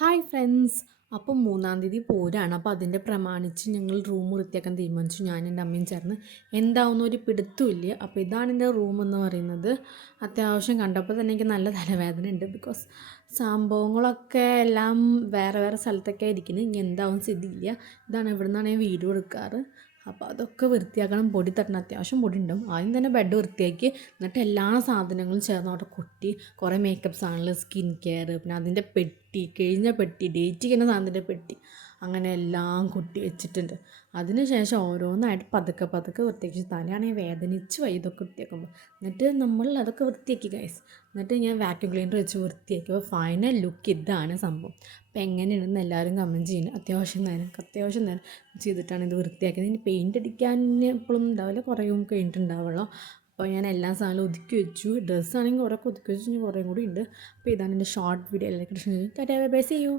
Hi friends. അപ്പം 3-ാം തീയതി പോരാണ്. അപ്പോൾ അതിൻ്റെ പ്രമാണിച്ച് ഞങ്ങൾ റൂം വൃത്തിയാക്കാൻ തീരുമാനിച്ചു. ഞാൻ എൻ്റെ അമ്മയും ചേർന്ന്. എന്താവുന്ന ഒരു പിടുത്തമില്ല. അപ്പോൾ ഇതാണ് എൻ്റെ റൂം എന്ന് പറയുന്നത്. അത്യാവശ്യം കണ്ടപ്പോൾ തന്നെ എനിക്ക് നല്ല തലവേദന ഉണ്ട്. ബിക്കോസ് സംഭവങ്ങളൊക്കെ എല്ലാം വേറെ വേറെ സ്ഥലത്തൊക്കെ ഇരിക്കുന്നത്. ഇനി എന്താവും സ്ഥിതിയില്ല. ഇതാണ് ഇവിടെ നിന്നാണ് ഞാൻ വീഡിയോ എടുക്കാറ്. അപ്പോൾ അതൊക്കെ വൃത്തിയാക്കണം. പൊടി തട്ടണം. അത്യാവശ്യം പൊടി ഉണ്ടാവും. ആദ്യം തന്നെ ബെഡ് വൃത്തിയാക്കി എന്നിട്ട് എല്ലാ സാധനങ്ങളും ചേർന്ന് അവിടെ കൊട്ടി കുറേ മേക്കപ്പ് സാധനങ്ങൾ, സ്കിൻ കെയർ, പിന്നെ അതിൻ്റെ പെട്ടി, കഴിഞ്ഞ പെട്ടി, ഡേറ്റ് ചെയ്യുന്ന സാധനത്തിൻ്റെ പെട്ടി, അങ്ങനെ എല്ലാം കൊട്ടി വെച്ചിട്ടുണ്ട്. അതിനുശേഷം ഓരോന്നായിട്ട് പതുക്കെ പതുക്കെ വൃത്തിയാക്കി. തലയാണെങ്കിൽ വേദനിച്ച് പോയി ഇതൊക്കെ വൃത്തിയാക്കുമ്പോൾ. എന്നിട്ട് നമ്മൾ അതൊക്കെ വൃത്തിയാക്കി ഗൈസ്. എന്നിട്ട് ഞാൻ വാക്യൂം ക്ലീനർ വെച്ച് വൃത്തിയാക്കി. അപ്പോൾ ഫൈനൽ ലുക്ക് ഇതാണ് സംഭവം. അപ്പോൾ എങ്ങനെയുണ്ടെന്ന് എല്ലാവരും കമൻറ്റ് ചെയ്യുന്നത്. അത്യാവശ്യം നേരം ചെയ്തിട്ടാണ് ഇത് വൃത്തിയാക്കിയത്. ഇനി പെയിൻറ്റ് അടിക്കാൻ എപ്പോഴും ഉണ്ടാവില്ല, കുറേയും കഴിഞ്ഞിട്ടുണ്ടാവുള്ളൂ. അപ്പോൾ ഞാൻ എല്ലാ സാധനവും ഒതുക്കി വെച്ചു. ഡ്രസ്സാണെങ്കിൽ കുറേ ഒതുക്കി വെച്ചു, ഇനി കുറേയും കൂടി ഉണ്ട്. അപ്പോൾ ഇതാണ് എൻ്റെ ഷോർട്ട് വീഡിയോ. എല്ലാവർക്കും ഇഷ്ടം. Tata bye bye, see U.